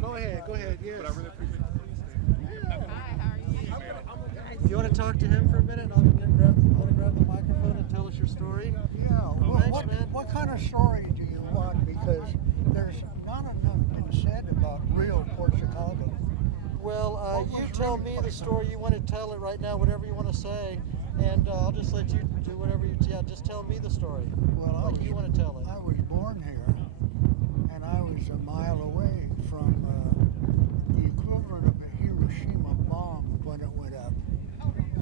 Go ahead, yes. But I really appreciate you. Do you want to talk to him for a minute? And I'll grab the microphone and tell us your story. Yeah. Well, Thanks, man. what kind of story do you want? Because there's not enough been said about real Port Chicago. Well, you tell me the story. You want to tell it right now, whatever you want to say, and I'll just let you do whatever you. Yeah, just tell me the story. Well, like you want to tell it. I was born here, and I was a mile away from the equivalent of a Hiroshima bomb when it went up.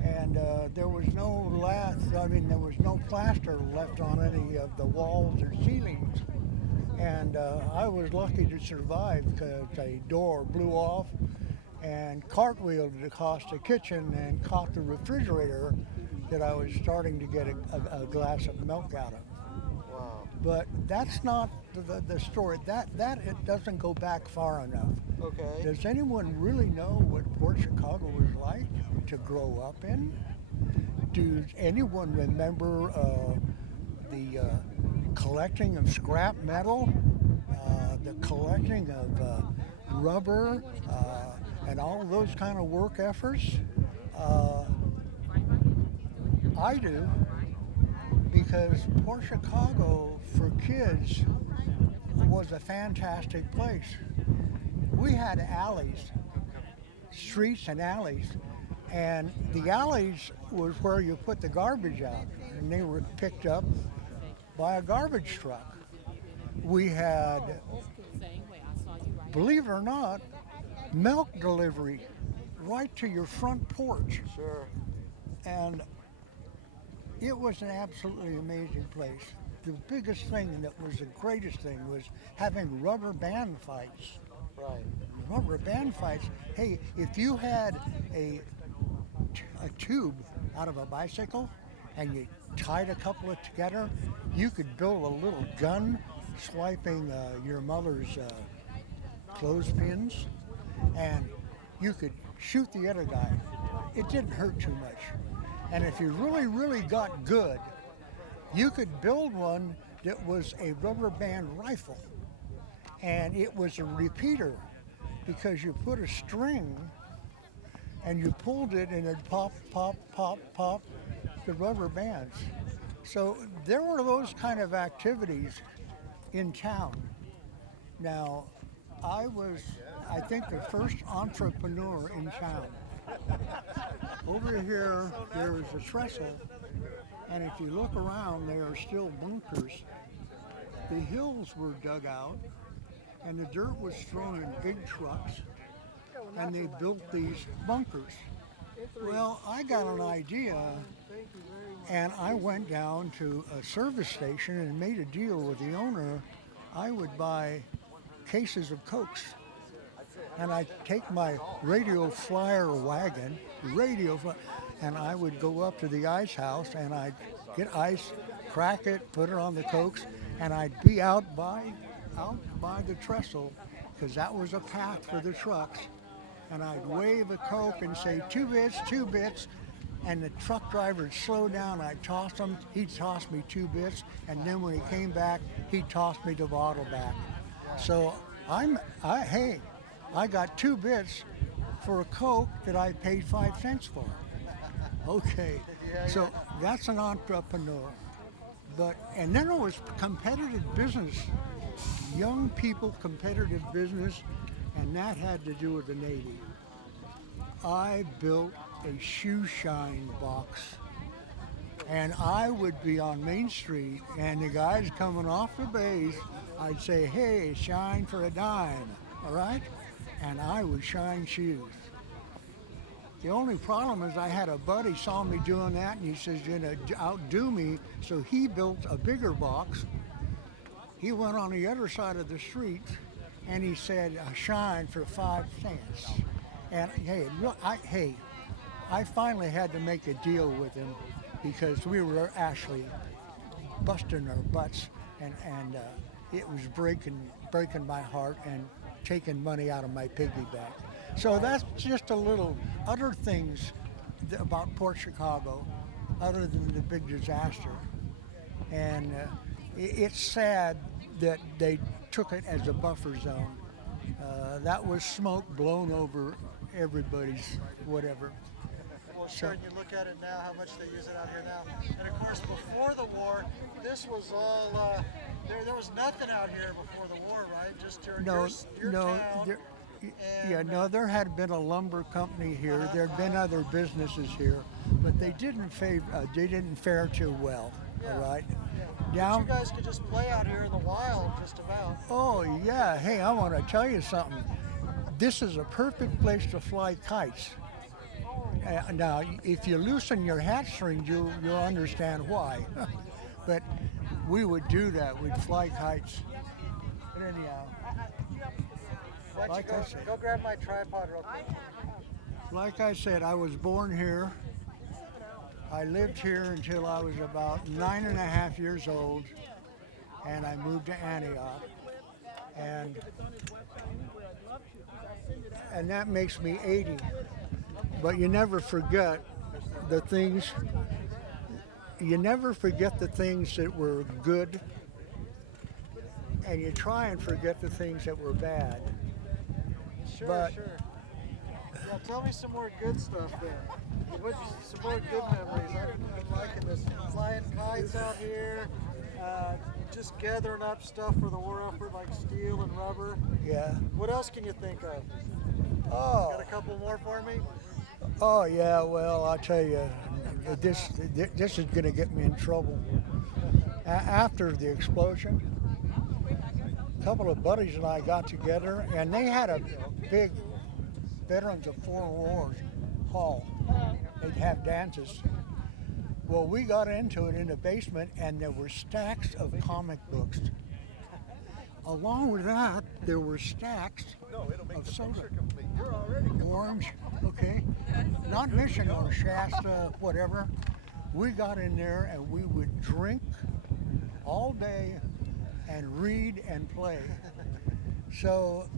And there was no there was no plaster left on any of the walls or ceilings. And I was lucky to survive because a door blew off and cartwheeled across the kitchen and caught the refrigerator that I was starting to get a glass of milk out of. Wow. But that's not the story. That it doesn't go back far enough. Okay. Does anyone really know what Port Chicago was like to grow up in? Does anyone remember the collecting of scrap metal, the collecting of rubber, and all those kind of work efforts? I do, because Port Chicago for kids was a fantastic place. We had alleys, streets and alleys, and the alleys was where you put the garbage out, and they were picked up by a garbage truck. We had, believe it or not, milk delivery right to your front porch. Sure. And it was an absolutely amazing place. The biggest thing that was the greatest thing was having rubber band fights. Right. Rubber band fights. Hey, if you had a tube out of a bicycle and you tied a couple of together, you could build a little gun swiping your mother's clothespins, and you could shoot the other guy. It didn't hurt too much. And if you really, really got good, you could build one that was a rubber band rifle. And it was a repeater, because you put a string and you pulled it and it'd pop, pop, pop, pop the rubber bands. So there were those kind of activities in town. Now, I was, I think, the first entrepreneur in town. Over here, there is a trestle, and if you look around, there are still bunkers. The hills were dug out, and the dirt was thrown in big trucks, and they built these bunkers. Well, I got an idea, and I went down to a service station and made a deal with the owner. I would buy cases of Cokes, and I'd take my radio flyer wagon, and I would go up to the ice house, and I'd get ice, crack it, put it on the Cokes, and I'd be out by the trestle, because that was a path for the trucks, and I'd wave a Coke and say 2 bits, 2 bits, and the truck driver would slow down. I'd toss him, he'd toss me 2 bits, and then when he came back, he'd toss me the bottle back. So I got 2 bits for a Coke that I paid 5 cents for. Okay, so that's an entrepreneur. And then it was competitive business, young people competitive business, and that had to do with the Navy. I built a shoe shine box, and I would be on Main Street, and the guys coming off the base, I'd say, hey, shine for a dime, all right? And I would shine shoes. The only problem is I had a buddy saw me doing that, and he says, you're gonna outdo me, so he built a bigger box. He went on the other side of the street, and he said, shine for 5 cents. And I finally had to make a deal with him, because we were actually busting our butts, and it was breaking my heart and taking money out of my piggy bank. So that's just a little other things about Port Chicago, other than the big disaster. And it's sad that they took it as a buffer zone. That was smoke blown over everybody's whatever. Well, sure, and you look at it now, how much they use it out here now. And of course, before the war, this was all, there was nothing out here before the war, right? Just your No, town. there, And, there had been a lumber company here. There'd been other businesses here, but they didn't fare too well. Yeah. All right. But Down. you guys could just play out here in the wild, just about. Oh yeah. Hey, I want to tell you something. This is a perfect place to fly kites. Now, if you loosen your hatstrings, you'll understand why. But we would do that. We'd fly kites. But anyhow, Why don't Like you I go, said. go grab my tripod real quick. like I said, I was born here. I lived here until I was about 9.5 years old, and I moved to Antioch. And that makes me 80. But you never forget the things. You never forget the things that were good, and you try and forget the things that were bad. Sure, But- sure. Yeah, tell me some more good stuff then. Some more good memories. I'm liking this. Flying kites out here, just gathering up stuff for the war effort like steel and rubber. Yeah. What else can you think of? Oh. Got a couple more for me? Oh yeah, well I'll tell you, this is going to get me in trouble. After the explosion, a couple of buddies and I got together, and they had a big Veterans of Foreign Wars hall. They'd have dances. Well, we got into it in the basement, and there were stacks of comic books. Along with that, there were stacks of soda. Orange, okay? Not Mission or Shasta, whatever. We got in there and we would drink all day and read and play. So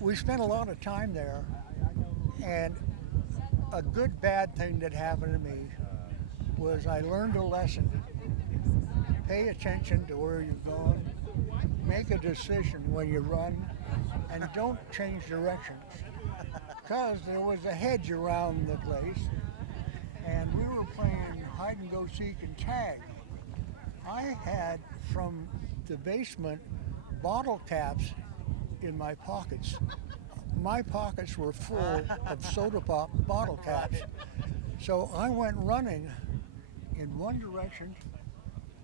we spent a lot of time there, and a good bad thing that happened to me was I learned a lesson. Pay attention to where you're going. Make a decision when you run, and don't change directions. Because there was a hedge around the place, and we were playing hide and go seek and tag. I had from the basement bottle caps in my pockets. My pockets were full of soda pop bottle caps. So I went running in one direction,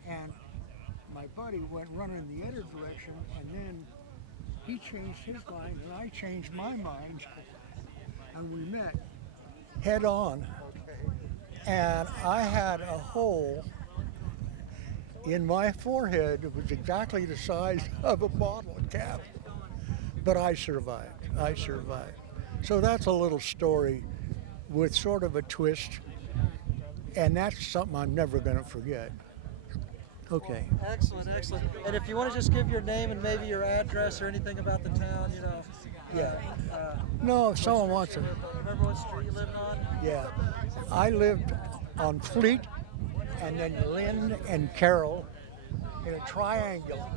and my buddy went running the other direction, and then he changed his mind and I changed my mind, and we met head on. And I had a hole in my forehead that was exactly the size of a bottle cap. But I survived. So that's a little story with sort of a twist, and that's something I'm never going to forget. Okay. Well, excellent, excellent. And if you want to just give your name and maybe your address or anything about the town, Yeah. No, if someone wants to. Remember what street you lived on? Yeah. I lived on Fleet and then Lynn and Carroll in a triangle.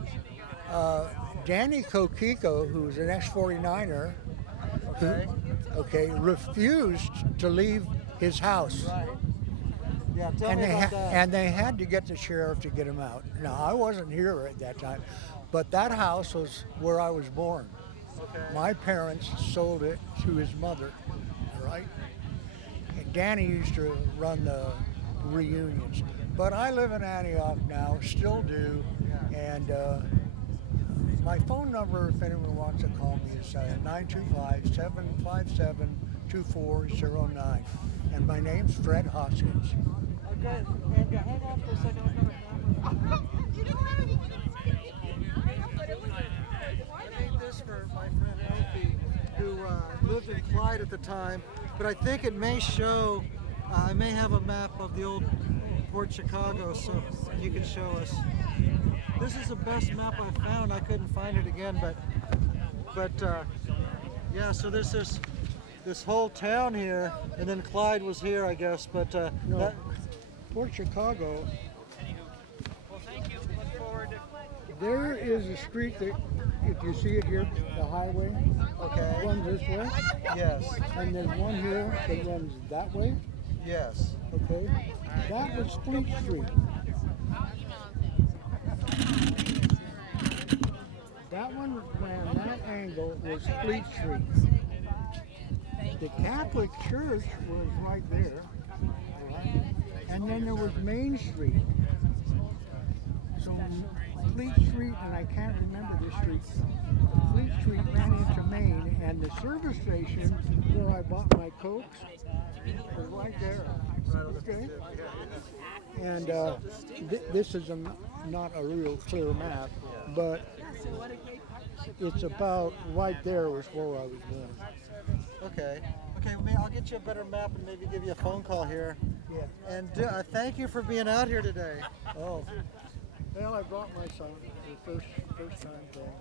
Danny Kokiko, who was an X-49er, refused to leave his house. Right. Yeah, tell And me they, about that. and they had to get the sheriff to get him out. Now, I wasn't here at that time, but that house was where I was born. Okay. My parents sold it to his mother, right? And Danny used to run the reunions. But I live in Antioch now, still do, and my phone number, if anyone wants to call me, is 925-757-2409. And my name's Fred Hoskins. Okay, and hang on for a second. I made this for my friend Alfie, who lived in Clyde at the time, but I think it may show, I may have a map of the old Port Chicago, so you can show us. This is the best map I found. I couldn't find it again, but yeah, so there's this whole town here, and then Clyde was here, I guess, but No, Port Chicago, Well, thank you. Look forward to. there is a street that if you see it here, the highway Okay. runs this way, Yes. and there's one here that runs that way. Yes. Okay, that was Fleet Street. That one ran that angle was Fleet Street. The Catholic Church was right there, and then there was Main Street. So Fleet Street, and I can't remember this street. Fleet Street ran into Main, and the service station where I bought my Cokes was right there. Okay. And this is not a real clear map, but it's about right there was where I was born. Okay. Okay, well, I'll get you a better map and maybe give you a phone call here. Yeah. And thank you for being out here today. Oh. Well, I brought my son the first time thing.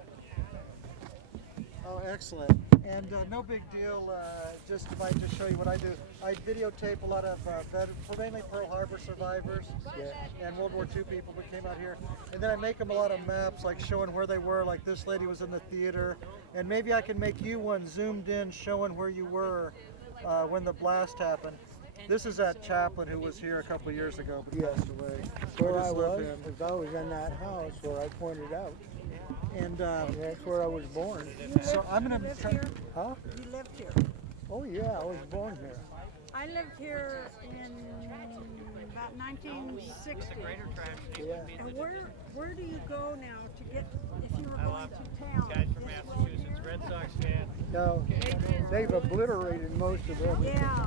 Oh, excellent. And no big deal. Just might just show you what I do. I videotape a lot of mainly Pearl Harbor survivors and World War II people who came out here. And then I make them a lot of maps, like showing where they were. Like this lady was in the theater, and maybe I can make you one zoomed in, showing where you were when the blast happened. This is that chaplain who was here a couple of years ago, but passed away. Where I was in that house where I pointed out. And that's where I was born. so I'm gonna. Huh? You lived here. Oh yeah, I was born here. I lived here in about 1960. Yeah. And where do you go now to get if you were going to town? Guys from Massachusetts, Red Sox fan. No, they've obliterated most of them. Yeah.